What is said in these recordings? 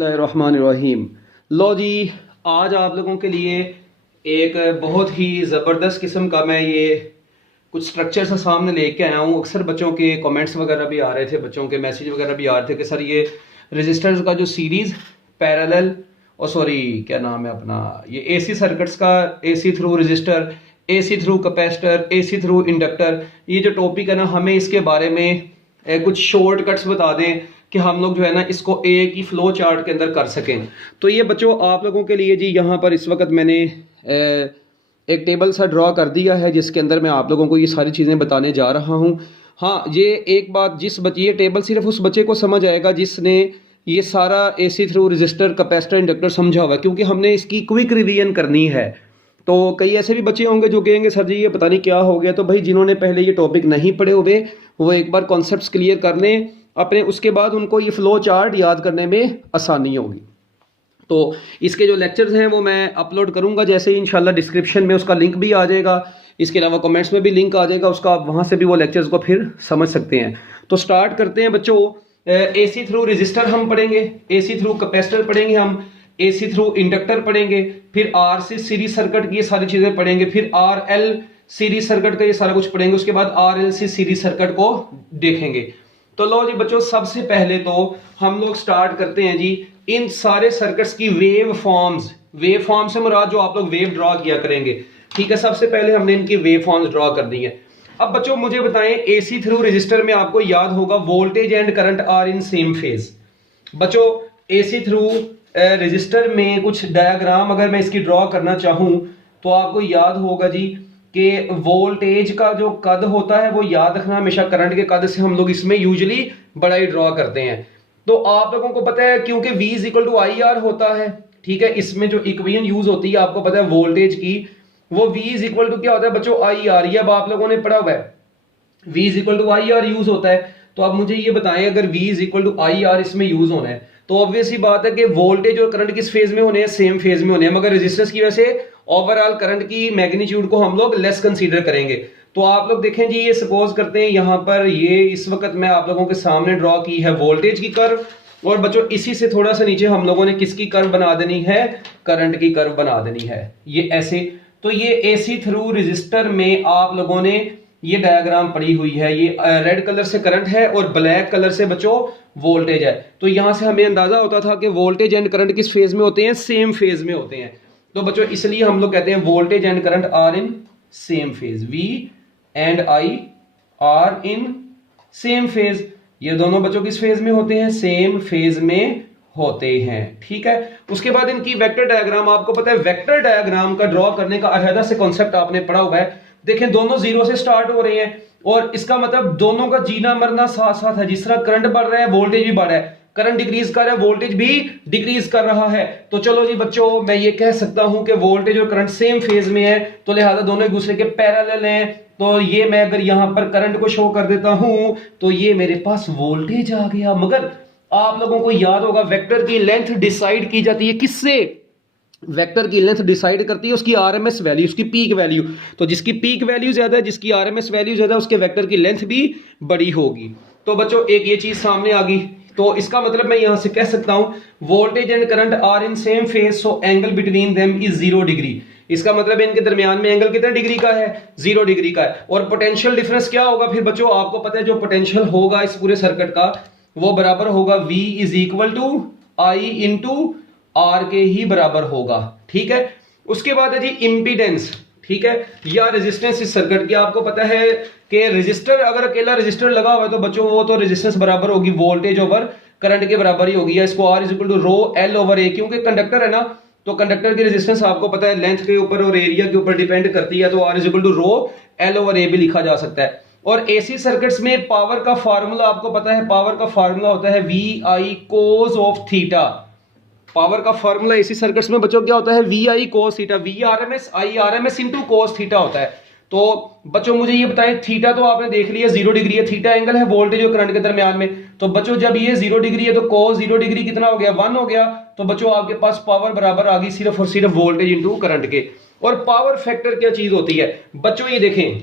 बिस्मिल्लाहिर्रहमानिर्रहीम। लो जी, आज आप लोगों के लिए एक बहुत ही ज़बरदस्त किस्म का मैं ये कुछ स्ट्रक्चर सा सामने लेके आया हूँ। अक्सर बच्चों के कमेंट्स वगैरह भी आ रहे थे, बच्चों के मैसेज वगैरह भी आ रहे थे कि सर ये रजिस्टर्स का जो सीरीज़ पैरेलल और सॉरी क्या नाम है अपना, ये एसी सर्किट्स का AC through register, AC through capacitor, AC through inductor, ये जो टॉपिक है ना, हमें इसके बारे में कुछ शॉर्टकट्स बता दें कि हम लोग जो है ना इसको एक ही फ्लो चार्ट के अंदर कर सकें। तो ये बच्चों आप लोगों के लिए जी यहाँ पर इस वक्त मैंने एक टेबल सा ड्रॉ कर दिया है जिसके अंदर मैं आप लोगों को ये सारी चीज़ें बताने जा रहा हूँ। हाँ, ये एक बात, जिस बच्चे, ये टेबल सिर्फ उस बच्चे को समझ आएगा जिसने ये सारा AC through register capacitor inductor समझा हुआ है, क्योंकि हमने इसकी क्विक रिवीजन करनी है। तो कई ऐसे भी बच्चे होंगे जो कहेंगे सर जी ये पता नहीं क्या हो गया। तो भाई जिन्होंने पहले ये टॉपिक नहीं पढ़े हुए वो एक बार कॉन्सेप्ट्स क्लियर कर लें अपने, उसके बाद उनको ये फ्लो चार्ट याद करने में आसानी होगी। तो इसके जो लेक्चर्स हैं वो मैं अपलोड करूंगा जैसे ही इंशाल्लाह, डिस्क्रिप्शन में उसका लिंक भी आ जाएगा, इसके अलावा कमेंट्स में भी लिंक आ जाएगा उसका, आप वहाँ से भी वो लेक्चर्स को फिर समझ सकते हैं। तो स्टार्ट करते हैं बच्चों। एसी थ्रू रजिस्टर हम पढ़ेंगे, एसी थ्रू कैपेसिटर पढ़ेंगे, हम एसी थ्रू इंडक्टर पढ़ेंगे, फिर आर सी सीरीज सर्किट की ये सारी चीजें पढ़ेंगे, फिर आर एल सीरीज सर्किट का ये सारा कुछ पढ़ेंगे, उसके बाद R L C series circuit को देखेंगे। तो लो जी बच्चों, सबसे पहले तो हम लोग स्टार्ट करते हैं जी इन सारे सर्किट्स की वेव फॉर्म्स। वेव फॉर्म से मुराद जो आप लोग वेव ड्रॉ किया करेंगे, ठीक है। सबसे पहले हमने इनकी वेव फॉर्म्स ड्रॉ कर दी है। अब बच्चों मुझे बताएं, एसी थ्रू रजिस्टर में आपको याद होगा voltage and current are in same phase. बच्चों एसी थ्रू रजिस्टर में कुछ डायग्राम अगर मैं इसकी ड्रॉ करना चाहूं तो आपको याद होगा जी कि वोल्टेज का जो कद होता है वो याद रखना, हमेशा करंट के कद से हम लोग इसमें यूजुअली बड़ा ही ड्रॉ करते हैं। तो आप लोगों को पता है क्योंकि V is equal to I R होता है, ठीक है। इसमें जो इक्वेशन यूज होती है आपको पता है वोल्टेज की, वो V इज इक्वल टू क्या होता है बच्चों, आई आर। ये अब आप लोगों ने पढ़ा हुआ है, V is equal to I R use होता है। तो अब मुझे ये बताएं, अगर V is equal to I R इसमें यूज होना है तो ऑब्वियस ही बात है कि वोल्टेज और करंट किस फेज में होने हैं, सेम फेज में होने हैं, मगर रेजिस्टेंस की वजह से ओवरऑल करंट की मैग्नीट्यूड को हम लोग लेस कंसीडर करेंगे। तो आप लोग देखें जी, ये सपोज करते हैं यहां पर ये इस वक्त मैं आप लोगों के सामने ड्रॉ की है वोल्टेज की कर्व, और बच्चों इसी से थोड़ा सा नीचे हम लोगों ने किसकी कर्व बना देनी है, करंट की कर्व बना देनी है, ये ऐसे। तो ये एसी थ्रू रजिस्टर में आप लोगों ने ये डायग्राम पड़ी हुई है, ये रेड कलर से करंट है और ब्लैक कलर से बच्चों वोल्टेज है। तो यहां से हमें अंदाजा होता था कि वोल्टेज एंड करंट किस फेज में होते हैं, सेम फेज में होते हैं। तो बच्चों इसलिए हम लोग कहते हैं voltage and current are in same phase, V and I are in same phase. ये दोनों बच्चों किस फेज में होते हैं, सेम फेज में होते हैं, ठीक है। उसके बाद इनकी वेक्टर डायग्राम, आपको पता है वेक्टर डायग्राम का ड्रॉ करने का अलहदा से कॉन्सेप्ट आपने पढ़ा हुआ है। देखें दोनों जीरो से स्टार्ट हो रहे हैं और इसका मतलब दोनों का जीना मरना साथ साथ है। जिस तरह करंट बढ़ रहा है वोल्टेज भी बढ़ रहा है, करंट डिक्रीज कर रहा है वोल्टेज भी डिक्रीज कर रहा है। तो चलो जी बच्चों, मैं ये कह सकता हूं कि वोल्टेज और करंट सेम फेज में है, तो लिहाजा दोनों एक दूसरे के पैरेलल हैं। तो ये मैं अगर यहां पर करंट को शो कर देता हूं तो ये मेरे पास वोल्टेज आ गया। मगर आप लोगों को याद होगा वेक्टर की लेंथ डिसाइड की जाती है किससे, वेक्टर की लेंथ डिसाइड करती है उसकी आरएमएस वैल्यू, उसकी पीक वैल्यू। तो जिसकी पीक वैल्यू ज्यादा है, जिसकी आरएमएस वैल्यू ज्यादा है, उसके वेक्टर की लेंथ भी बड़ी होगी। तो बच्चों एक ये चीज सामने आ गई। तो इसका मतलब मैं यहां से कह सकता हूं voltage and current are in same phase, so angle between them is 0 degree. इसका मतलब इनके दरमियान में एंगल कितने डिग्री का है, 0 डिग्री का है। और पोटेंशियल डिफरेंस क्या होगा फिर बच्चों, आपको पता है जो पोटेंशियल होगा इस पूरे सर्किट का वो बराबर होगा V is equal to I into R के ही बराबर होगा, ठीक है। उसके बाद है जी इंपीडेंस, ठीक है, या रेजिस्टेंस इस सर्किट की। आपको पता है कि रेजिस्टर, अगर अकेला रेजिस्टर लगा हुआ है तो बच्चों वो तो रेजिस्टेंस बराबर होगी वोल्टेज ओवर करंट के बराबर ही होगी, या इसको R is equal to rho L over A. क्योंकि कंडक्टर है ना, तो कंडक्टर की रेजिस्टेंस आपको पता है लेंथ के ऊपर और एरिया के ऊपर डिपेंड करती है, तो R is equal to rho L over A भी लिखा जा सकता है। और एसी सर्किट्स में पावर का फार्मूला आपको पता है, पावर का फार्मूला होता है V I cos of theta. Power का फार्मूला एसी सर्किट्स में बच्चों क्या होता है, V I cos theta, V R M S I R M S into cos theta होता है। तो बच्चों मुझे ये बताएं, थीटा तो आपने देख लिया 0 डिग्री है, थीटा एंगल है वोल्टेज और करंट के दरमियान में। तो बच्चों जब ये 0 डिग्री है तो कोस 0 डिग्री कितना हो गया, 1 हो गया। तो बच्चों आपके पास पावर बराबर आ गई सिर्फ और सिर्फ वोल्टेज इंटू करंट के। और पावर फैक्टर क्या चीज होती है बच्चों, ये देखें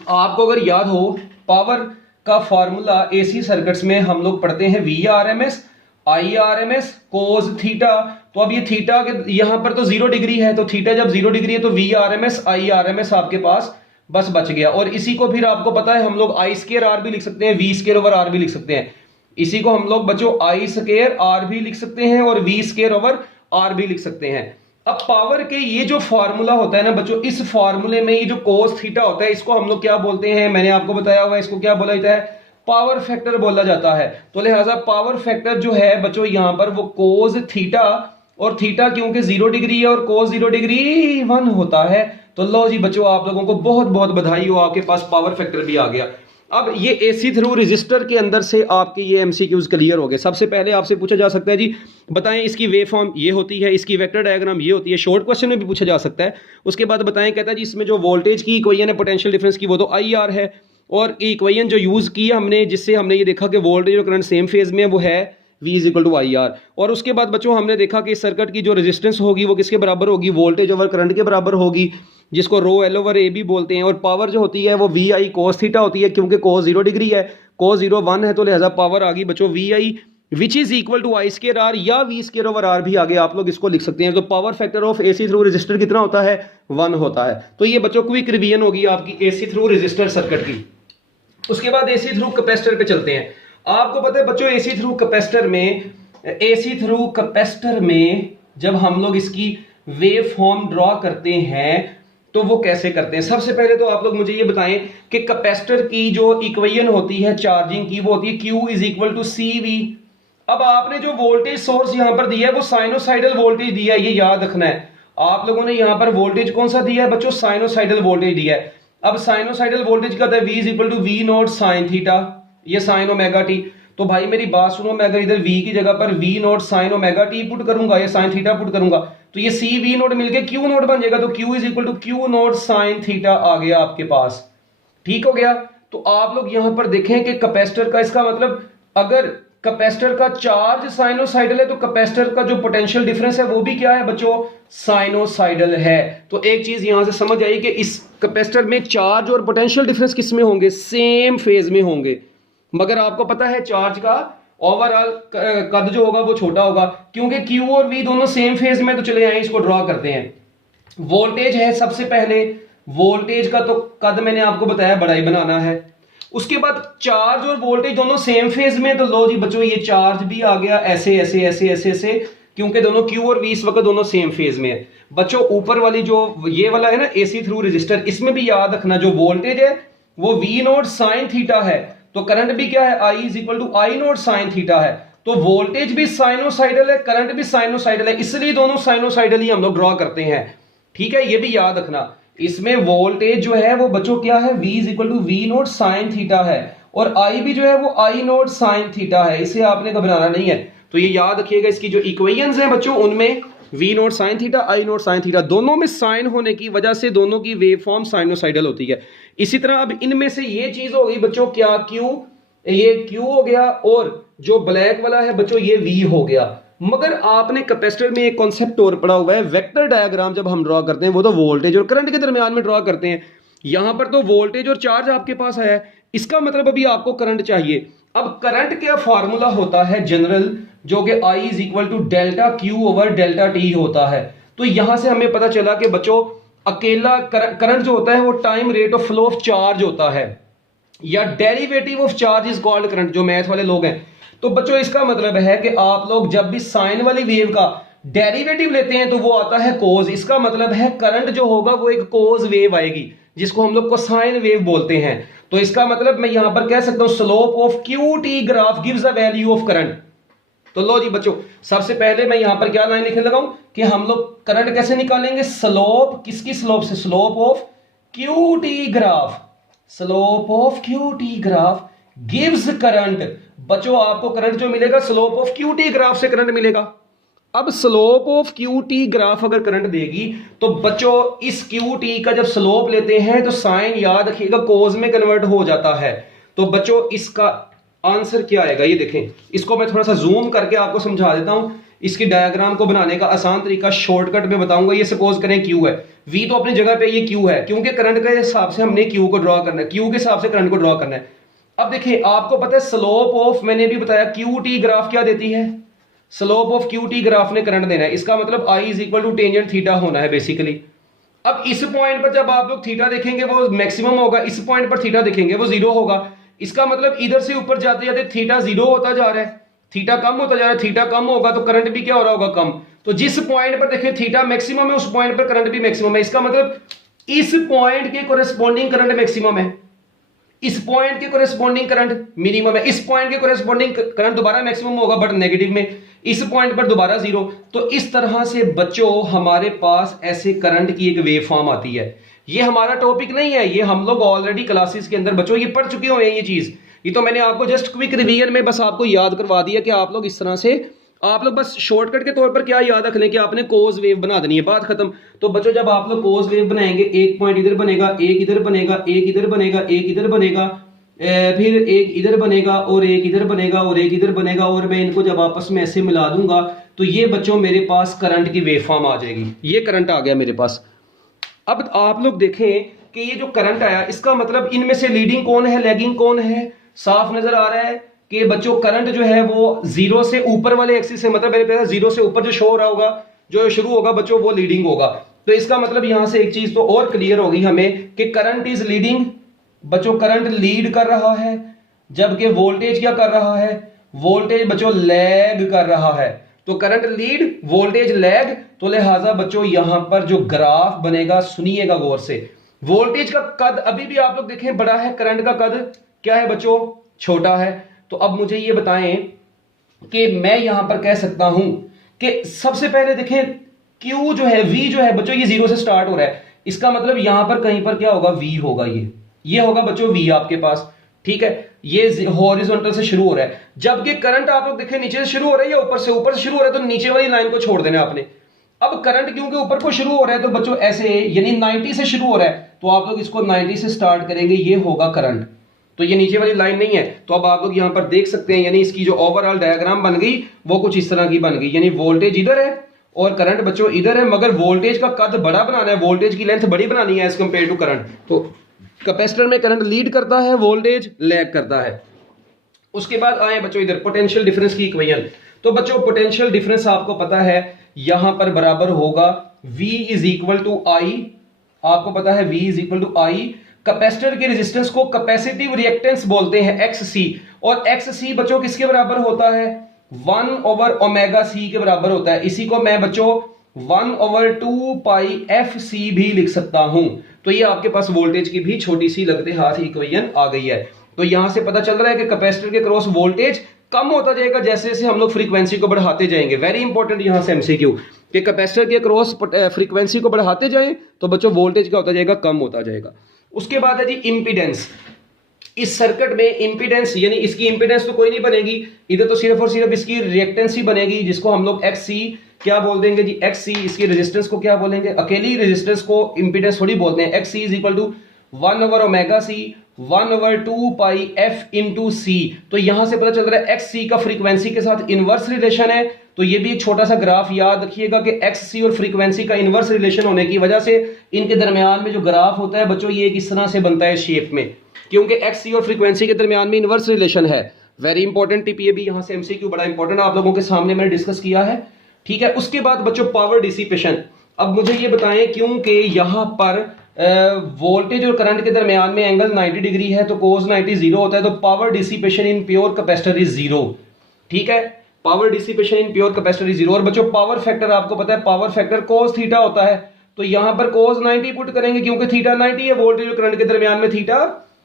आपको अगर याद हो पावर का फार्मूला एसी सर्किट्स में हम लोग पढ़ते हैं V R M S IRMS cos theta. तो अब ये थीटा के यहां पर तो 0 डिग्री है, तो थीटा जब 0 डिग्री है तो VRMS IRMS आपके पास बस बच गया। और इसी को फिर आपको पता है हम लोग I स्क्वायर R भी लिख सकते हैं, V स्क्वायर ओवर R भी लिख सकते हैं। इसी को हम लोग बच्चों I स्क्वायर R भी लिख सकते हैं और V स्क्वायर ओवर R भी लिख सकते हैं। अब पावर के ये जो फार्मूला होता है ना बच्चों, इस फार्मूले में ये जो कोस थीटा होता है इसको हम लोग क्या बोलते हैं, मैंने आपको बताया हुआ है, इसको क्या बोला जाता है, पावर फैक्टर बोला जाता है। तो लिहाजा पावर फैक्टर जो है बच्चों यहां पर वो कोस थीटा, और थीटा क्योंकि 0 डिग्री है और कोस 0 डिग्री 1 होता है। तो लो जी बच्चों, आप लोगों को बहुत बहुत बधाई हो, आपके पास पावर फैक्टर भी आ गया। अब ये एसी थ्रू रजिस्टर के अंदर से आपके ये एमसीक्यूज क्लियर हो गए। सबसे पहले आपसे पूछा जा सकता है जी बताएं इसकी वेव फॉर्म ये होती है, इसकी वेक्टर डायग्राम ये होती है, शॉर्ट क्वेश्चन में भी पूछा जा सकता है। उसके बाद बताएं, कहता है जी इसमें जो वोल्टेज की इक्वेशन है पोटेंशियल डिफरेंस की वो तो IR है, और इक्वेशन जो यूज की है हमने जिससे हमने ये देखा कि वोल्टेज और करंट सेम फेज में वो है V is equal to IR। और उसके बाद बच्चों हमने देखा कि इस सर्किट की जो रेजिस्टेंस होगी वो किसके बराबर होगी, वोल्टेज ओवर करंट के बराबर होगी, जिसको रो L ओवर A भी बोलते हैं। और पावर जो होती है वो VI cos थीटा होती है, क्योंकि cos 0 डिग्री है, cos 0 1 है, तो लिहाजा पावर आ गई बच्चों VI which is equal to I square R, या V स्क्वायर ओवर R भी आगे आप लोग इसको लिख सकते हैं। तो power factor of AC through register कितना होता है, 1 होता है। तो ये बच्चों क्विक रिवीजन होगी आपकी AC थ्रू रजिस्टर सर्किट की। उसके बाद AC थ्रू कैपेसिटर पे चलते हैं। आपको पता है बच्चों AC थ्रू कैपेसिटर में जब हम लोग इसकी वेव फॉर्म ड्रॉ करते हैं तो वो कैसे करते हैं। सबसे पहले तो आप लोग मुझे ये बताएं कि कैपेसिटर की जो इक्वेशन होती है चार्जिंग की वो होती है Q is equal to CV। अब आपने जो वोल्टेज सोर्स यहां पर दिया है वो साइनोसाइडल वोल्टेज दिया है, ये याद रखना है। आप लोगों ने यहां पर वोल्टेज कौन सा दिया है बच्चों, साइनोसाइडल वोल्टेज दिया है। अब साइनोसाइडल वोल्टेज का है V is equal to V not sine theta, ये साइन ओमेगा टी। तो भाई मेरी बात सुनो, मैं अगर इधर V की जगह पर V not sign omega T put करूंगा या साइन थीटा पुट करूंगा तो ये C V नॉट मिलके Q नॉट बन जाएगा। तो Q is equal to Q naught sine theta आ गया आपके पास, ठीक हो गया। तो आप लोग यहां पर देखें कि कैपेसिटर का, इसका मतलब अगर कैपेसिटर का चार्ज साइनोसाइडल है तो कैपेसिटर का जो पोटेंशियल डिफरेंस है वो भी क्या है बच्चों, साइनोसाइडल है। तो एक चीज यहां से समझ आई कि इस कैपेसिटर में चार्ज और पोटेंशियल डिफरेंस किस में होंगे, सेम फेज में होंगे। मगर आपको पता है चार्ज का ओवरऑल कद जो होगा वो छोटा होगा, क्योंकि Q और V दोनों सेम फेज में। तो चले आए इसको ड्रॉ करते हैं। वोल्टेज है सबसे पहले, वोल्टेज का तो कद मैंने आपको बताया बड़ा ही बनाना है। उसके बाद चार्ज और वोल्टेज दोनों सेम फेज में, तो लो जी बच्चों ये चार्ज भी आ गया ऐसे ऐसे ऐसे ऐसे ऐसे, क्योंकि दोनों Q और V इस वक्त दोनों सेम फेज में है। बच्चों ऊपर वाली जो ये वाला है ना AC थ्रू रजिस्टर, इसमें भी याद रखना जो वोल्टेज है वो V नॉट साइन थीटा है, तो करंट भी क्या है, I is equal to I not sine theta है। तो वोल्टेज भी साइनोसाइडल है, करंट भी साइनोसाइडल है, इसलिए दोनों साइनोसाइडल ही हम लोग ड्रॉ करते हैं, ठीक है। ये भी याद रखना, इसमें वोल्टेज जो है वो बच्चों क्या है, V is equal to V not sine theta है, और I भी जो है वो I नॉट साइन थीटा है, इसे आपने घबराना नहीं है। तो ये याद रखिएगा, इसकी जो इक्वेशंस हैं बच्चों उनमें V not sine theta, I not sine theta, दोनों में साइन होने की वजह से दोनों की वेव फॉर्म साइनोसाइडल होती है। इसी तरह अब इनमें से ये चीज हो गई बच्चों क्या, ये Q हो गया, और जो ब्लैक वाला है बच्चों ये V हो गया। मगर आपने कैपेसिटर में एक कॉन्सेप्ट और पढ़ा हुआ है, वेक्टर डायग्राम जब हम ड्रॉ करते हैं वो तो वोल्टेज और करंट के दरमियान में ड्रॉ करते हैं। यहां पर तो वोल्टेज और चार्ज आपके पास है, इसका मतलब अभी आपको करंट चाहिए। अब करंट का फॉर्मूला होता है जनरल, जो कि I is equal to delta Q over delta T होता है। तो यहां से हमें पता चला कि बच्चों अकेला करंट जो होता है वो time rate of flow of charge होता है, या derivative of charge is called current, जो मैथ वाले लोग हैं। तो बच्चों इसका मतलब है कि आप लोग जब भी साइन वाली वेव का डेरिवेटिव लेते हैं तो वो आता है कोज। इसका मतलब है करंट जो होगा वो एक कोज वेव आएगी, जिसको हम लोग कोसाइन वेव बोलते हैं। तो इसका मतलब मैं यहां पर कह सकता हूं slope of QT graph gives a value of current. तो लो जी बच्चों, सबसे पहले मैं यहां पर क्या लाइन लिखने लगा हूं कि हम लोग करंट कैसे निकालेंगे, स्लोप, किसकी स्लोप से, slope of QT graph, slope of QT graph gives current. बच्चों आपको करंट जो मिलेगा स्लोप ऑफ QT ग्राफ से करंट मिलेगा। अब स्लोप ऑफ QT ग्राफ अगर करंट देगी तो बच्चों इस QT का जब स्लोप लेते हैं तो साइन याद रखिएगा कोज में कन्वर्ट हो जाता है। तो बच्चों इसका आंसर क्या आएगा, ये देखें, इसको मैं थोड़ा सा जूम करके आपको समझा देता हूं। इसकी डायग्राम को बनाने का आसान तरीका शॉर्टकट में बताऊंगा। ये सपोज करें Q है, V तो अपनी जगह पे ये Q है, क्योंकि करंट के हिसाब से हमने Q को ड्रॉ करना है, Q के हिसाब से करंट को ड्रॉ करना है। अब देखिए आपको पता है स्लोप ऑफ, मैंने भी बताया QT ग्राफ क्या देती है, slope of Q T graph ने करंट देना है, इसका मतलब I is equal to tangent theta होना है बेसिकली। अब इस पॉइंट पर जब आप लोग थीटा देखेंगे वो मैक्सिमम होगा, इस पॉइंट पर थीटा देखेंगे वो जीरो होगा। इसका मतलब इधर से ऊपर जाते जाते थीटा जीरो होता जा रहा है, थीटा कम होता जा रहा है, थीटा कम होगा तो करंट भी क्या हो रहा होगा, कम। तो जिस पॉइंट पर देखें थीटा मैक्सिमम है उस पॉइंट पर करंट भी मैक्सिमम है। इसका मतलब इस पॉइंट के कोरेस्पॉन्डिंग करंट मैक्सिमम है, इस पॉइंट के कोरेस्पॉन्डिंग करंट मिनिमम है, इस पॉइंट के कोरेस्पॉन्डिंग करंट दोबारा मैक्सिमम होगा बट नेगेटिव में, इस पॉइंट पर दोबारा जीरो। तो इस तरह से बच्चों हमारे पास ऐसे करंट की एक वेव फॉर्म आती है। ये हमारा टॉपिक नहीं है, ये हम लोग ऑलरेडी क्लासेस के अंदर बच्चों ये पढ़ चुके हुए हैं ये चीज। ये तो मैंने आपको जस्ट क्विक रिवीजन में बस आपको याद करवा दिया कि आप लोग इस तरह से, आप लोग बस शॉर्टकट के तौर पर क्या याद रख लें कि आपने कोज वेव बना देनी है, बात खत्म। तो बच्चों जब आप लोग कोज वेव बनाएंगे, एक पॉइंट इधर बनेगा, एक इधर बनेगा, एक इधर बनेगा, एक इधर बनेगा, फिर एक इधर बनेगा और एक इधर बनेगा और एक इधर बनेगा, और मैं इनको जब आपस में ऐसे मिला दूंगा तो ये बच्चों मेरे पास करंट की वेव फॉर्म आ जाएगी। ये करंट आ गया मेरे पास। अब आप लोग देखें कि ये जो करंट आया इसका मतलब इनमें से लीडिंग कौन है, लैगिंग कौन है, साफ नजर आ रहा है कि बच्चों करंट जो है वो जीरो से ऊपर वाले एक्सिस से, मतलब मेरे पास जीरो से ऊपर जो शो हो रहा होगा, जो शुरू होगा बच्चों वो लीडिंग होगा। तो इसका मतलब यहां से एक चीज तो और क्लियर होगी हमें कि करंट इज लीडिंग। बच्चों करंट लीड कर रहा है, जबकि वोल्टेज क्या कर रहा है, वोल्टेज बच्चों लैग कर रहा है। तो करंट लीड, वोल्टेज लैग, तो लिहाजा बच्चों यहां पर जो ग्राफ बनेगा, सुनिएगा गौर से, वोल्टेज का कद अभी भी आप लोग देखें बड़ा है, करंट का कद क्या है बच्चों, छोटा है। तो अब मुझे ये बताएं कि मैं यहां पर कह सकता हूं कि सबसे पहले देखें Q जो है, V जो है बच्चों ये जीरो से स्टार्ट हो रहा है, इसका मतलब यहां पर कहीं पर क्या होगा, V होगा, ये होगा बच्चों V आपके पास, ठीक है। ये हॉरिजॉन्टल से शुरू हो रहा है, जबकि करंट आप लोग देखें नीचे से शुरू हो रहा है या ऊपर से शुरू हो रहा है, तो नीचे वाली लाइन को छोड़ देना आपने। अब करंट क्योंकि ऊपर को शुरू हो रहा है तो बच्चों ऐसे यानी 90 से शुरू हो रहा है, तो आप लोग इसको 90 से स्टार्ट करेंगे, ये होगा करंट। तो ये नीचे वाली लाइन नहीं है, तो अब आप लोग यहां पर देख सकते हैं, यानी इसकी जो ओवरऑल डायग्राम बन गई वो कुछ इस तरह की बन गई, यानी वोल्टेज इधर है और करंट बच्चों इधर है, मगर वोल्टेज का कद बड़ा बनाना है, वोल्टेज की लेंथ बड़ी बनानी है एज कंपेयर टू करंट। तो कैपेसिटर में करंट लीड करता है, वोल्टेज लैग करता है। उसके बाद आए बच्चों इधर पोटेंशियल डिफरेंस की इक्वेशन। तो बच्चों पोटेंशियल डिफरेंस आपको पता है यहां पर बराबर होगा V is equal to I, आपको पता है V is equal to I. Capacitor के रेजिस्टेंस को कैपेसिटिव रिएक्टेंस बोलते हैं XC, और XC बच्चों किसके बराबर होता है, 1 ओवर ओमेगा C के बराबर होता है। इसी को मैं बच्चों 1 ओवर 2 पाई FC भी लिख सकता हूं। तो ये आपके पास वोल्टेज की भी छोटी सी लगते हाथ इक्वेशन आ गई है। तो यहां से पता चल रहा है कि कैपेसिटर के क्रॉस वोल्टेज कम होता जाएगा जैसे जैसे हम लोग फ्रीक्वेंसी को बढ़ाते जाएंगे। वेरी इंपॉर्टेंट यहां से MCQ कि कैपेसिटर के क्रॉस फ्रीक्वेंसी को बढ़ाते जाएं तो बच्चों वोल्टेज क्या होता जाएगा, कम होता जाएगा। उसके बाद है जी इंपीडेंस। इस सर्किट में इंपीडेंस यानी इसकी इंपीडेंस तो कोई नहीं बनेगी, इधर तो सिर्फ और सिर्फ इसकी रिएक्टेंस ही बनेगी, जिसको हम लोग XC क्या बोल देंगे जी, XC। इसकी रेजिस्टेंस को क्या बोलेंगे, अकेली रेजिस्टेंस को इंपीडेंस थोड़ी बोलते हैं। XC is equal to 1 over omega C 1 over 2 pi F into C। तो यहां से पता चल रहा है XC का फ्रीक्वेंसी के साथ इनवर्स रिलेशन है। तो ये भी एक छोटा सा ग्राफ याद रखिएगा कि XC और फ्रीक्वेंसी का इनवर्स रिलेशन होने की वजह से इनके दरमियान में जो ग्राफ होता है बच्चों ये किस तरह से बनता है शेप में, क्योंकि XC और फ्रीक्वेंसी के दरमियान में इनवर्स रिलेशन है। वेरी इंपॉर्टेंट टिप, ये भी यहां से MCQ बड़ा इंपॉर्टेंट आप लोगों के सामने मैंने डिस्कस किया है, ठीक है। उसके बाद बच्चों पावर डिसिपेशन। अब मुझे ये बताएं क्योंकि यहां पर वोल्टेज और करंट के दरमियान में एंगल 90 डिग्री है तो cos 90 जीरो होता है, तो power dissipation in pure capacitor is zero, ठीक है। Power dissipation in pure capacitor is zero. और बच्चों पावर फैक्टर आपको पता है, पावर फैक्टर cos थीटा होता है, तो यहां पर cos 90 पुट करेंगे क्योंकि थीटा 90 है, वोल्टेज और करंट के दरमियान में थीटा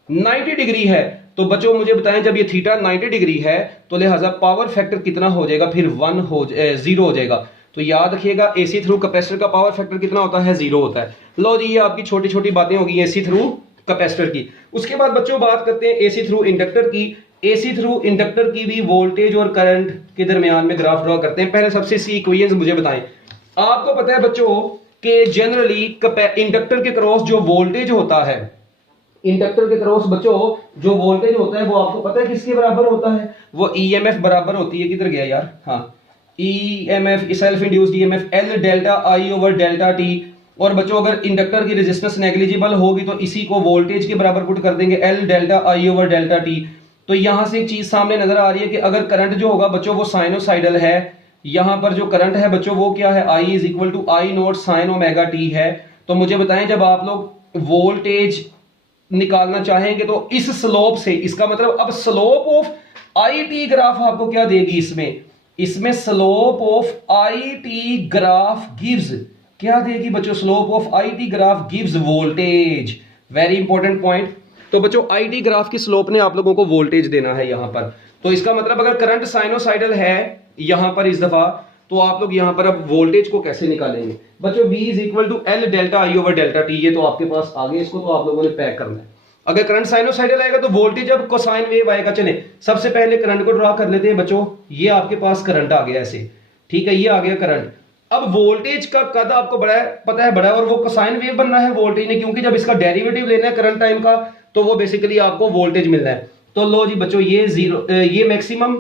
90 डिग्री है। तो बच्चों मुझे बताएं जब ये थीटा 90 डिग्री है तो लिहाजा पावर फैक्टर कितना हो जाएगा, फिर 0 हो जाएगा। तो याद रखिएगा AC थ्रू कैपेसिटर का पावर फैक्टर कितना होता है, 0 होता है। लो जी, ये आपकी छोटी छोटी बातें होगी AC थ्रू कैपेसिटर की। उसके बाद बच्चों बात करते हैं AC थ्रू इंडक्टर की। AC थ्रू इंडक्टर की भी वोल्टेज और करंट के दरमियान में ग्राफ ड्रॉ करते हैं। पहले सबसे सी इक्वेशंस मुझे बताएं। आपको पता है बच्चों कि जनरली इंडक्टर के क्रॉस जो वोल्टेज होता है, इंडक्टर के क्रॉस बच्चों जो वोल्टेज होता है वो आपको पता है किसके बराबर होता है, वो EMF बराबर होती है, किधर गया यार, हाँ EMF self induced EMF L delta I over delta T। और बच्चों अगर इंडक्टर की रेजिस्टेंस नेग्लिजिबल होगी तो इसी को वोल्टेज के बराबर पुट कर देंगे L delta I over delta T। तो यहां से एक चीज सामने नजर आ रही है कि अगर करंट जो होगा बच्चों वो साइनोसाइडल है, यहां पर जो करंट है बच्चों वो क्या है, I is equal to I not sine omega T है। तो मुझे बताएं जब आप लोग वोल्टेज निकालना चाहेंगे तो इस स्लोप से, इसका मतलब अब slope of I T graph आपको क्या देगी, इसमें slope of I T graph gives क्या देगी बच्चों, slope of I T graph gives voltage. Very important point. तो बच्चों आई टी ग्राफ की स्लोप ने आप लोगों को वोल्टेज देना है यहां पर। तो इसका मतलब अगर करंट साइनोसाइडल है यहां पर इस दफा, तो आप लोग यहां पर अब वोल्टेज को कैसे निकालेंगे बच्चों, V is equal to L delta I over delta T. ये तो आपके पास आगे, इसको तो आप लोगों ने पैक करना है। अगर करंट साइनोसाइडल आएगा तो वोल्टेज अब कोसाइन वेव आएगा। चले सबसे पहले करंट को ड्रॉ कर लेते हैं बच्चों। ये आपके पास करंट आ गया ऐसे, ठीक है, ये आ गया करंट। अब वोल्टेज का कद आपको बड़ा है, पता है बड़ा है, और वो कोसाइन वेव बनना है वोल्टेज ने, क्योंकि जब इसका डेरिवेटिव लेना है करंट टाइम का तो वो बेसिकली आपको वोल्टेज मिलना है। तो लो जी बच्चों, ये जीरो, ये मैक्सिमम,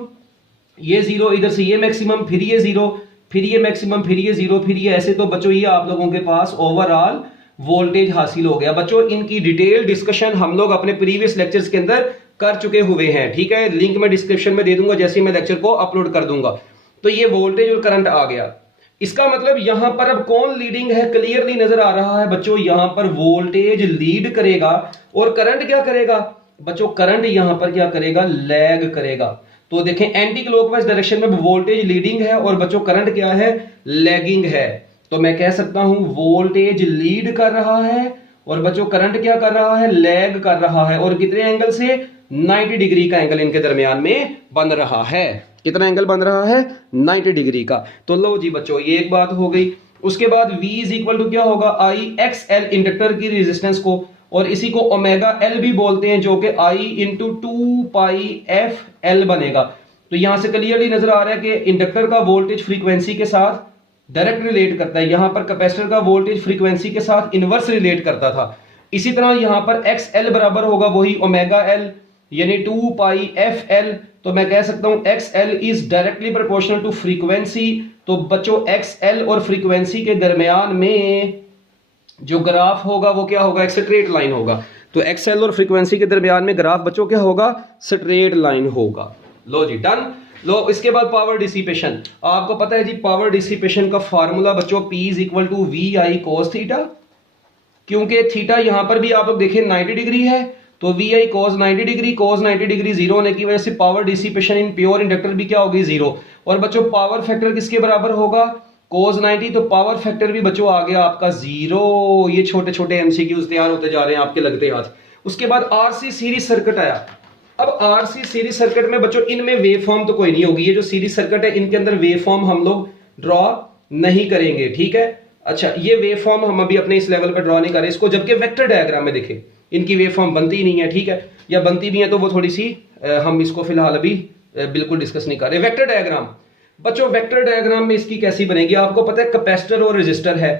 ये जीरो, इधर से ये मैक्सिमम, फिर ये जीरो, फिर ये मैक्सिमम, फिर ये जीरो, फिर ये ऐसे। तो बच्चों ये आप लोगों के पास ओवरऑल वोल्टेज हासिल हो गया। बच्चों इनकी डिटेल डिस्कशन हम लोग अपने प्रीवियस लेक्चर्स के अंदर कर चुके हुए हैं, ठीक है, लिंक मैं डिस्क्रिप्शन में दे दूंगा जैसे मैं लेक्चर को अपलोड कर दूंगा। तो ये वोल्टेज और करंट आ गया। इसका मतलब यहां पर अब कौन लीडिंग है क्लियरली नजर आ रहा है बच्चों, यहां पर वोल्टेज लीड करेगा और करंट क्या करेगा बच्चों, करंट यहां पर क्या करेगा, लैग करेगा। तो देखें एंटी क्लॉकवाइज डायरेक्शन में वोल्टेज लीडिंग है और बच्चों करंट क्या है, लैगिंग है। तो मैं कह सकता हूं वोल्टेज लीड कर रहा है और बच्चों करंट क्या कर रहा है, लैग कर रहा है। और कितने एंगल से, 90 डिग्री का एंगल इनके दरमियान में बन रहा है। कितना एंगल बन रहा है, 90 डिग्री का। तो लो जी बच्चों ये एक बात हो गई। उसके बाद V इज इक्वल टू क्या होगा, आई एक्स एल, इंडक्टर की रेजिस्टेंस को, और इसी को ओमेगा एल भी बोलते हैं, जो कि I into 2 pi F L बनेगा। तो यहां से क्लियरली नजर आ रहा है कि इंडक्टर का वोल्टेज फ्रीक्वेंसी के साथ डायरेक्ट रिलेट करता है, यहां पर कैपेसिटर का वोल्टेज फ्रीक्वेंसी के साथ इनवर्स रिलेट करता था। इसी तरह यहां पर एक्स एल बराबर होगा वही ओमेगा एल, यानी 2 पाई एफ एल। तो मैं कह सकता हूं X L is directly proportional to frequency. तो बच्चों एक्स एल और फ्रीक्वेंसी के दरमियान में जो ग्राफ होगा वो क्या होगा, एक स्ट्रेट लाइन होगा। तो एक्स एल और फ्रीक्वेंसी के दरमियान में ग्राफ बच्चों क्या होगा, स्ट्रेट लाइन होगा। लो जी डन। लो इसके बाद पावर डिसिपेशन, आपको पता है जी पावर डिसिपेशन का फार्मूला बच्चों P is equal to V I cos theta, क्योंकि थीटा यहां पर भी आप लोग देखें 90 डिग्री है, तो V I cos 90 degree, cos 90 degree zero होने की वजह से power dissipation in pure inductor भी क्या होगी, जीरो। और बच्चों पावर फैक्टर किसके बराबर होगा, कोस 90, तो पावर फैक्टर भी बच्चों आ गया आपका जीरो। ये छोटे छोटे एमसीक्यूज तैयार होते जा रहे हैं आपके लगते आज। उसके बाद आरसी सीरीज सर्किट आया। अब आरसी सीरीज सर्किट में बच्चों इनमें वेव फॉर्म तो कोई नहीं होगी, ये जो सीरीज सर्किट है इनके अंदर वेव फॉर्म हम लोग ड्रॉ नहीं करेंगे, ठीक है। अच्छा ये वेव फॉर्म हम अभी अपने इस लेवल पर ड्रॉ नहीं कर रहे इसको, जबकि वेक्टर डायग्राम में देखें इनकी वेव फॉर्म बनती ही नहीं है, ठीक है, या बनती भी है तो वो थोड़ी सी हम इसको फिलहाल अभी बिल्कुल डिस्कस नहीं कर रहे। वेक्टर डायग्राम बच्चों, वेक्टर डायग्राम में इसकी कैसी बनेगी, आपको पता है कैपेसिटर और रेजिस्टर है।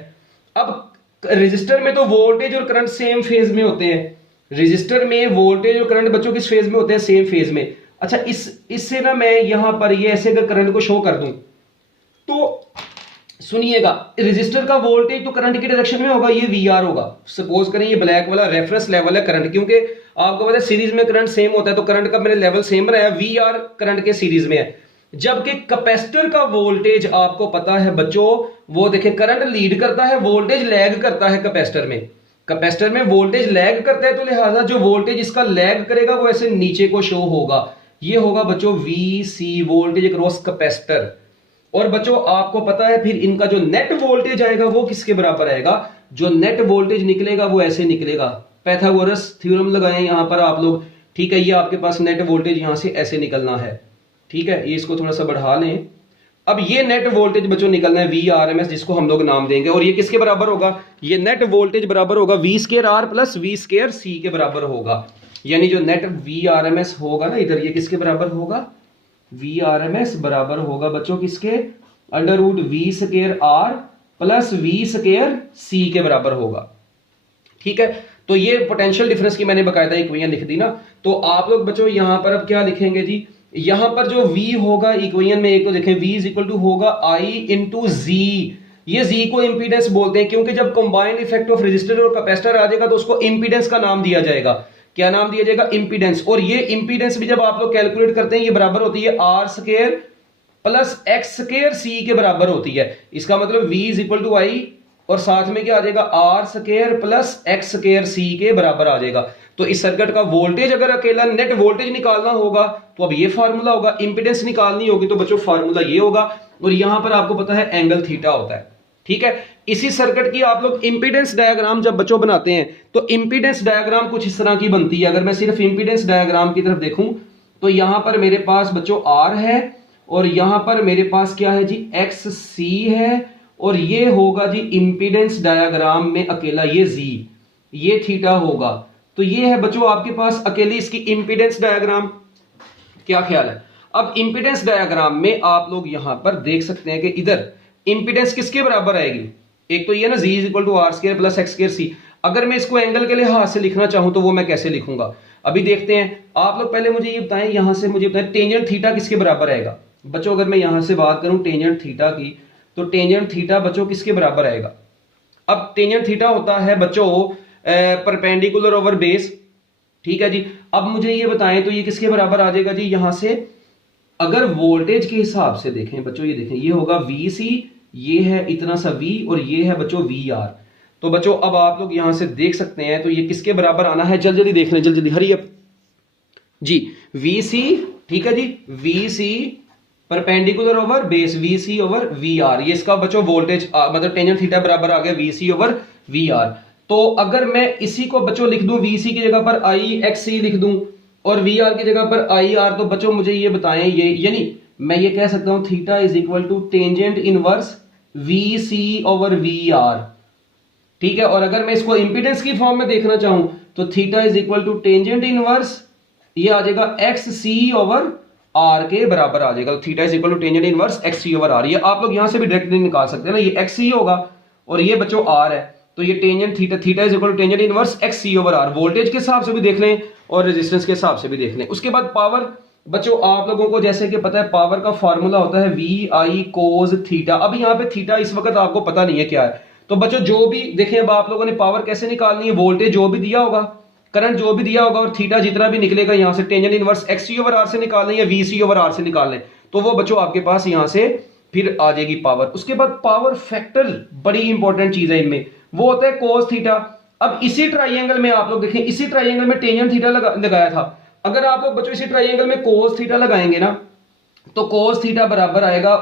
अब रेजिस्टर में तो वोल्टेज और करंट सेम फेज में होते हैं, रेजिस्टर में वोल्टेज और करंट बच्चों किस फेज में होते हैं, सेम फेज में। अच्छा इससे ना मैं यहां पर ये ऐसे अगर करंट को शो कर दूं तो सुनिएगा, रेजिस्टर का वोल्टेज तो करंट की डायरेक्शन में होगा, ये VR होगा। सपोज करें ये ब्लैक वाला रेफरेंस लेवल है करंट, क्योंकि आपको पता है सीरीज में करंट सेम होता है, तो करंट का मैंने लेवल सेम बनाया, VR करंट के सीरीज में है। जबकि कैपेसिटर का वोल्टेज आपको पता है बच्चों, वो देखें करंट लीड करता है, वोल्टेज लैग करता है। कैपेसिटर में वोल्टेज लैग करता है, तो लिहाजा जो वोल्टेज इसका लैग करेगा वो ऐसे नीचे को शो होगा। ये होगा बच्चों VC, वोल्टेज अक्रॉस कैपेसिटर। और बच्चों आपको पता है फिर इनका जो नेट वोल्टेज आएगा वो किसके बराबर आएगा, जो नेट वोल्टेज निकलेगा वो ऐसे निकलेगा। पाइथागोरस थ्योरम लगाएं यहां पर आप लोग, ठीक है, ये आपके पास नेट वोल्टेज यहां से ऐसे निकलना है, ठीक है, ये इसको थोड़ा सा बढ़ा लें। अब ये नेट वोल्टेज बच्चों निकलना है VRMS, जिसको हम लोग नाम देंगे, और ये किसके बराबर होगा, ये नेट वोल्टेज बराबर होगा V²R प्लस V²C के बराबर होगा। यानी जो नेट VRMS होगा ना इधर, ये किसके बराबर होगा, VRMS बराबर होगा बच्चों किसके, √V²R प्लस V²C के बराबर होगा, ठीक है। तो ये पोटेंशियल डिफरेंस की मैंने बकायदा इक्वेशन लिख दी ना। तो आप लोग बच्चों यहां पर अब क्या लिखेंगे जी, यहां पर जो V होगा इक्वेशन में एक तो देखें V इज इक्वल टू होगा I इंटू Z। ये Z को इंपीडेंस बोलते हैं, क्योंकि जब कंबाइंड इफेक्ट ऑफ रेजिस्टर और कैपेसिटर आ जाएगा तो उसको इंपीडेंस का नाम दिया जाएगा। क्या नाम दिया जाएगा, इंपीडेंस। और ये इंपीडेंस भी जब आप लोग कैलकुलेट करते हैं ये बराबर होती है R² plus X square C के बराबर होती है। इसका मतलब v is equal to I और साथ में क्या आ जाएगा R square plus X square C के बराबर आ जाएगा। तो इस सर्किट का वोल्टेज अगर अकेला नेट वोल्टेज निकालना होगा तो अब ये फार्मूला होगा, इंपीडेंस निकालनी होगी तो बच्चों फार्मूला ये होगा, और यहां पर आपको पता है एंगल थीटा होता है। ठीक है, इसी सर्किट की आप लोग इंपीडेंस डायग्राम जब बच्चों बनाते हैं तो इंपीडेंस डायग्राम कुछ इस तरह की बनती है। अगर मैं सिर्फ इंपीडेंस डायग्राम की तरफ देखूं तो यहां पर मेरे पास बच्चों आर है और यहां पर मेरे पास क्या है जी एक्स सी है, और ये होगा जी इंपीडेंस डायग्राम में अकेला ये जी, ये थीटा होगा। तो ये है बच्चों आपके पास अकेली इसकी इंपीडेंस डायग्राम। क्या ख्याल है? अब इंपीडेंस डायग्राम में आप लोग यहां पर देख सकते हैं कि इधर इंपीडेंस किसके बराबर आएगी, एक तो ये ना Z is equal to R square plus X square C. अगर मैं इसको एंगल के लिहाज से लिखना चाहूं तो वो मैं कैसे लिखूंगा अभी देखते हैं। आप लोग पहले मुझे ये बताएं, यहां से मुझे बताएं टेंजेंट थीटा किसके बराबर आएगा बच्चों। अगर मैं यहां से बात करूं टेंजेंट थीटा की तो टेंजेंट थीटा बच्चों किसके बराबर आएगा। अब टेंजेंट थीटा होता है बच्चों परपेंडिकुलर ओवर बेस। ठीक है जी, अब मुझे ये बताएं तो ये किसके बराबर आ जाएगा जी। यहां से अगर वोल्टेज के हिसाब से देखें बच्चों, ये देखें ये होगा वी सी, ये है इतना सा वी और ये है बच्चों वी आर। तो बच्चों अब आप लोग यहां से देख सकते हैं तो ये किसके बराबर आना है, जल्दी जल्दी देख लें, जल्दी जल्दी हरी अप जी। वी सी, ठीक है जी, V C perpendicular over base V C over V R, ये इसका बच्चों वोल्टेज मतलब टेंजेंट थीटा बराबर आ गया V C over V R. तो अगर मैं इसी को बच्चों लिख दूं वी सी की जगह पर आई एक्स सी लिख दूं और वी आर की जगह पर आई आर, तो बच्चों मुझे ये बताएं ये यानी मैं ये कह सकता हूं theta is equal to tangent inverse V C over V R. ठीक है, और अगर मैं इसको इंपीडेंस की फॉर्म में देखना चाहूं तो theta is equal to tangent inverse ये आ जाएगा एक्स सी ओवर आर के बराबर आ जाएगा। Theta is equal to tangent inverse X C over R. ये आप लोग यहां से भी डायरेक्टली निकाल सकते हैं ना, ये एक्स सी होगा और ये बच्चों आर है, तो ये tangent theta, theta is equal to tangent inverse X C over R. Voltage के हिसाब से भी देख लें और रेजिस्टेंस के हिसाब से भी देख लें। उसके बाद पावर बच्चों आप लोगों को जैसे कि पता है पावर का फार्मूला होता है वी आई कोस थीटा। अब यहाँ पे थीटा इस वक्त आपको पता नहीं है क्या है, तो बच्चों जो भी देखें अब आप लोगों ने पावर कैसे निकालनी है, वोल्टेज जो भी दिया होगा, करंट जो भी दिया होगा और थीटा जितना भी निकलेगा यहां से tangent inverse X C over R से निकाल लें या वी सी ओवर आर से निकाल लें, तो वो बच्चों आपके पास यहां से फिर आ जाएगी पावर। उसके बाद पावर फैक्टर बड़ी इंपॉर्टेंट चीज है इनमें, वो होता है कोस थीटा। अब इसी ट्राइंगल में आप लोग देखें, इसी ट्राइंगल में टेंजेंट थीटा लगाया था। अगर आप लोग बच्चों इसी ट्राइंगल में कोस थीटा लगाएंगे ना तो कोस थीटा बराबर आएगा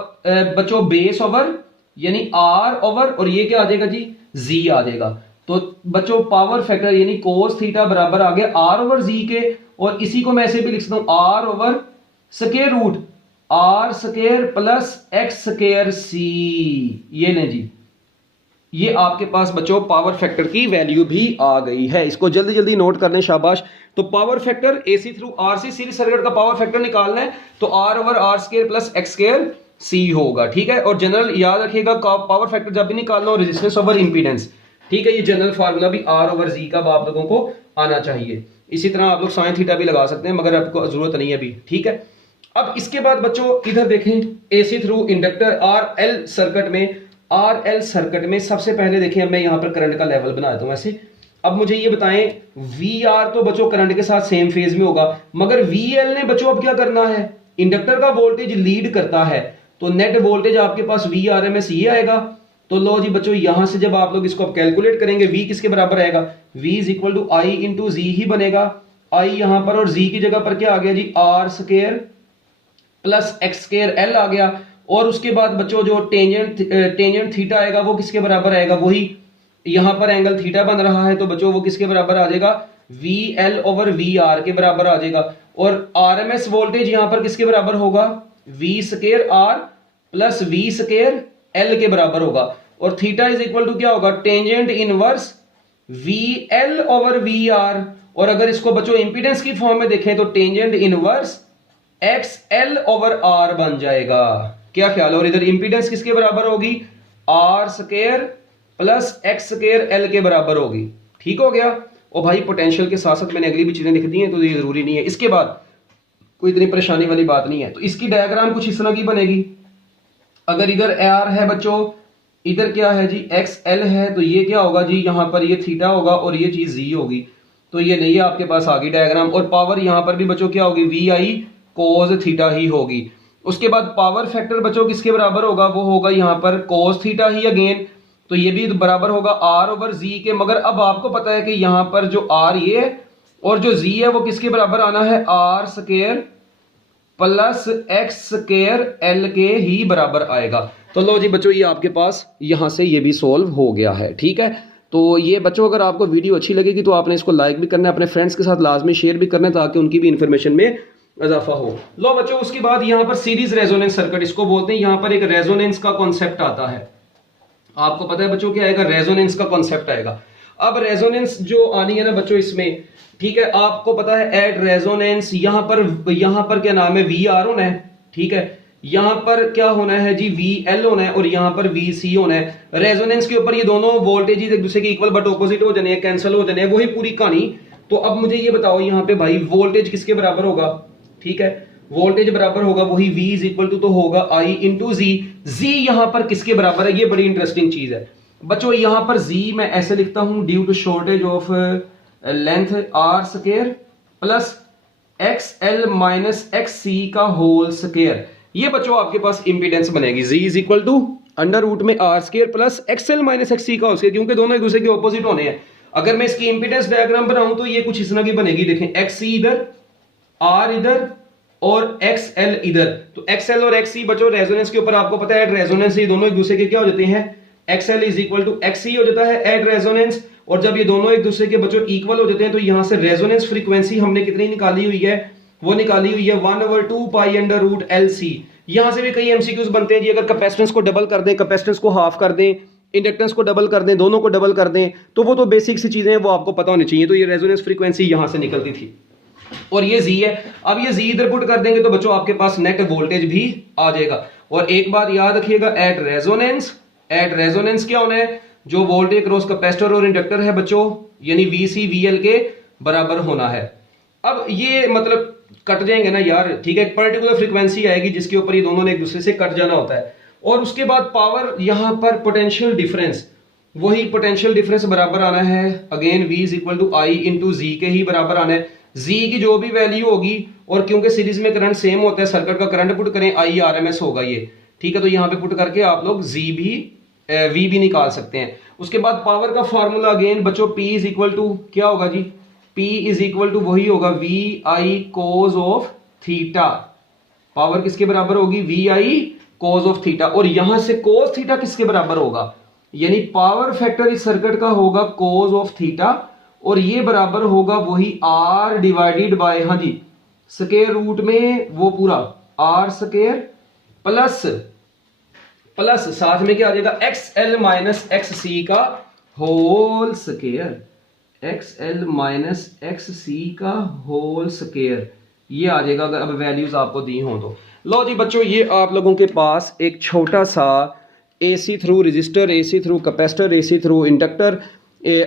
बच्चों बेस ओवर यानी आर ओवर और ये क्या आ जाएगा जी जी आ जाएगा। तो बच्चों पावर फैक्टर यानी कोस थीटा बराबर आ गया आर ओवर जी के, और इसी को मैं ऐसे भी लिख सकता हूं R over square root R square plus X square C. ये लें जी, ये आपके पास बच्चों पावर फैक्टर की वैल्यू भी आ गई है। इसको जल्दी जल्दी नोट कर लें, शाबाश। तो power factor AC through RC series circuit का पावर फैक्टर निकालना है तो R over R square plus X square C होगा। ठीक है, और जनरल याद रखिएगा पावर फैक्टर जब भी निकालना हो रेजिस्टेंस ओवर इंपीडेंस। ठीक है, ये जनरल फार्मूला भी आर ओवर जी का आप लोगों को आना चाहिए। इसी तरह आप लोग साइन थीटा भी लगा सकते हैं मगर आपको जरूरत नहीं है अभी। ठीक है, अब इसके बाद बच्चों इधर देखें AC through inductor R L circuit में, आर एल सर्किट में सबसे पहले देखें मैं यहां पर करंट का लेवल बना देता हूं ऐसे। अब मुझे ये बताएं वी आर तो बच्चों करंट के साथ सेम फेज में होगा, मगर वी एल ने बच्चों अब क्या करना है, इंडक्टर का वोल्टेज लीड करता है तो नेट वोल्टेज आपके पास वी आर एम एस ये आएगा। तो लो जी बच्चों यहां से जब आप लोग इसको कैलकुलेट करेंगे v किसके बराबर आएगा, v is equal to I into Z ही बनेगा। i यहां पर और z की जगह पर क्या आ गया Z R square plus X square L आ गया। और उसके बाद बच्चों जो टेंजेंट थीटा आएगा वो किसके बराबर आएगा, वही यहां पर एंगल थीटा बन रहा है तो बच्चों वो किसके बराबर आ जाएगा V L over V R के बराबर आ जाएगा। और आरएमएस वोल्टेज यहां पर किसके बराबर होगा, V square R plus V square L के बराबर होगा। और थीटा इज इक्वल टू क्या होगा tangent inverse V L over V R. और अगर इसको बच्चों इंपीडेंस की फॉर्म में देखें तो tangent inverse X L over R बन जाएगा। क्या ख्याल है? और इधर इंपीडेंस किसके बराबर होगी, R square plus X square L के बराबर होगी। ठीक हो गया। और भाई पोटेंशियल के साथ साथ मैंने अगली भी चीजें लिख दी हैं तो ये जरूरी नहीं है, इसके बाद कोई इतनी परेशानी वाली बात नहीं है। तो इसकी डायग्राम कुछ इस तरह की बनेगी। अगर इधर आर है बच्चों, इधर क्या है जी एक्स एल है, तो ये क्या होगा जी यहां पर ये थीटा होगा और ये चीज जी होगी। तो ये नहीं है आपके पास आगे डायग्राम। और पावर यहां पर भी बच्चों क्या होगी वी आई कोस थीटा ही होगी। उसके बाद पावर फैक्टर बच्चों किसके बराबर होगा, वो होगा यहाँ पर cos थीटा ही अगेन, तो ये भी बराबर होगा r ओवर z के। मगर अब आपको पता है कि यहाँ पर जो r ये है और जो z है वो किसके बराबर आना है, r square plus x square l के ही बराबर आएगा। तो लो जी बच्चों, ये आपके पास यहाँ से ये भी सोल्व हो गया है। ठीक है, तो ये बच्चों अगर आपको वीडियो अच्छी लगेगी तो आपने इसको लाइक भी करना है, अपने फ्रेंड्स के साथ लाजमी शेयर भी करना है ताकि उनकी भी इंफॉर्मेशन में इजाफा हो। लो बच्चों, उसके बाद यहाँ पर सीरीज रेजोनेंस सर्किट इसको बोलते हैं। यहाँ पर एक रेजोनेंस का कॉन्सेप्ट आता है, आपको पता है बच्चों क्या आएगा, रेजोनेंस का कॉन्सेप्ट आएगा। अब रेजोनेंस जो आनी है ना बच्चों इसमें, ठीक है, आपको पता है एट रेजोनेंस यहाँ पर क्या नाम है, वी आर होना है। ठीक है, यहाँ पर क्या होना है जी, वी एल होना है और यहाँ पर वी सी होना है। रेजोनेंस के ऊपर ये दोनों वोल्टेज एक दूसरे के इक्वल बट ऑपोजिट हो जाने, कैंसिल हो जाने, वही पूरी कहानी। तो अब मुझे ये बताओ यहाँ पे भाई वोल्टेज किसके बराबर होगा, ठीक है, वोल्टेज बराबर होगा वही V इज इक्वल टू तो होगा I इंटू Z। Z यहां पर किसके बराबर है, ये बड़ी इंटरेस्टिंग चीज है बच्चों। यहां पर Z मैं ऐसे लिखता हूं, due to shortage of length R square plus XL minus XC का होल स्क्वायर। ये बच्चों आपके पास इंपीडेंस बनेगी Z is equal to under root में R square plus XL minus XC का होल स्क्वायर, क्योंकि दोनों एक दूसरे के ऑपोजिट होने हैं। अगर मैं इसकी इंपीडेंस डायग्राम बनाऊं तो ये कुछ इस तरह की बनेगी, देखें XC इधर, R इधर और XL इधर। तो XL और XC बच्चों रेजोनेंस के ऊपर आपको पता है रेजोनेंस ये दोनों एक दूसरे के क्या हो जाते हैं, XL is equal to XC हो जाता है एट रेजोनेंस। और जब ये दोनों एक दूसरे के बच्चों इक्वल हो जाते हैं तो यहां से रेजोनेंस फ्रीक्वेंसी हमने कितनी निकाली हुई है, वो निकाली हुई है 1/2 पाई अंडर रूट LC। यहां से भी कई MCQs बनते हैं जी, अगर कैपेसिटेंस को डबल कर दें, कैपेसिटेंस को हाफ कर दें, इंडक्टेंस को डबल कर दें, दोनों को डबल कर दें, तो वो तो बेसिक सी चीजें हैं, वो आपको पता होनी चाहिए। तो ये रेजोनेंस फ्रीक्वेंसी यहां से निकलती थी और ये Z है। अब ये Z इधर पुट कर देंगे तो बच्चों आपके पास नेट वोल्टेज भी आ जाएगा। और एक बात याद रखिएगा, एट रेजोनेंस क्या होना है, जो वोल्टेज क्रॉस कैपेसिटर और इंडक्टर है बच्चों, यानी VC VL के बराबर होना है। अब ये मतलब कट जाएंगे ना यार, ठीक है, एक पर्टिकुलर फ्रीक्वेंसी आएगी जिसके ऊपर ये दोनों ने एक दूसरे से कट जाना होता है। और उसके बाद पावर, यहां पर पोटेंशियल डिफरेंस, वही पोटेंशियल डिफरेंस बराबर आना है again V is equal to I into Z के ही बराबर आना है। Z की जो भी वैल्यू होगी, और क्योंकि सीरीज में करंट सेम होता है, सर्किट का करंट पुट करें I RMS होगा ये, ठीक है। तो यहाँ पे पुट करके आप लोग V भी निकाल सकते हैं। उसके बाद पावर का फॉर्मूला अगेन बच्चों P इज इक्वल टू क्या होगा जी, P इज इक्वल टू वही होगा VI cos of theta. Power किसके बराबर होगी, VI cos ऑफ थीटा। और यहां से cos थीटा किसके बराबर होगा, यानी पावर फैक्टर इस सर्किट का होगा cos ऑफ थीटा, और ये बराबर होगा वही R डिवाइडेड बाय, हाँ जी, स्क्वायर रूट में वो पूरा R स्क्वायर प्लस साथ में क्या आ जाएगा, XL माइनस XC का whole square, XL minus XC का होल स्क्वायर, ये आ जाएगा अगर अब वैल्यूज आपको दी हो तो। लो जी बच्चों, ये आप लोगों के पास एक छोटा सा AC through register, AC through capacitor, AC through inductor,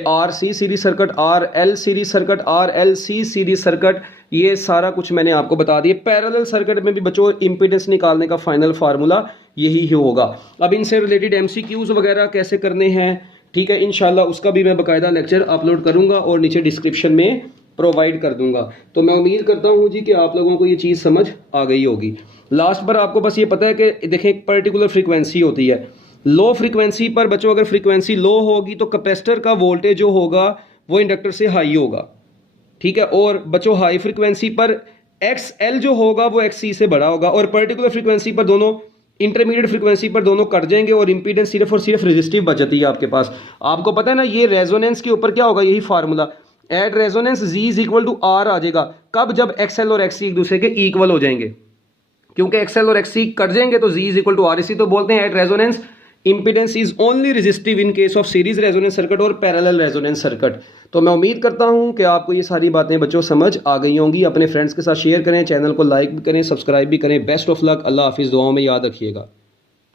RC series circuit, RL series circuit, RLC series circuit, ये सारा कुछ मैंने आपको बता दिया। पैरेलल सर्किट में भी बच्चों इंपीडेंस निकालने का फाइनल फार्मूला यही होगा। अब इनसे रिलेटेड MCQs वगैरह कैसे करने हैं, ठीक है, इंशाल्लाह उसका भी मैं बाकायदा लेक्चर अपलोड करूंगा और नीचे डिस्क्रिप्शन में प्रोवाइड कर दूंगा। तो मैं उम्मीद करता हूं जी कि आप लोगों को ये चीज़ समझ आ गई होगी। लास्ट पर आपको बस ये पता है कि देखें एक पर्टिकुलर फ्रीक्वेंसी होती है, लो फ्रीक्वेंसी पर बच्चों अगर फ्रीक्वेंसी लो होगी तो कैपेसिटर का वोल्टेज जो होगा वो इंडक्टर से हाई होगा, ठीक है। और बच्चों हाई फ्रीक्वेंसी पर XL जो होगा वो XC से बड़ा होगा, और पर्टिकुलर फ्रीक्वेंसी पर दोनों, इंटरमीडिएट फ्रीक्वेंसी पर दोनों कट जाएंगे और इंपीडेंस सिर्फ और सिर्फ रेजिस्टिव बच जाती है आपके पास। आपको पता है ना, ये रेजोनेंस के ऊपर क्या होगा, यही formula, at resonance Z is equal to R आ जाएगा। कब, जब XL और XC एक दूसरे के इक्वल हो जाएंगे, क्योंकि XL और XC कट जाएंगे तो Z is equal to R। इसी तो बोलते हैं at resonance impedance is only resistive in case of series resonance circuit और parallel resonance circuit। तो मैं उम्मीद करता हूं कि आपको ये सारी बातें बच्चों समझ आ गई होंगी। अपने फ्रेंड्स के साथ शेयर करें, चैनल को लाइक भी करें, सब्सक्राइब भी करें। बेस्ट ऑफ लक, अल्लाह हाफिज़, दुआओं में याद रखिएगा।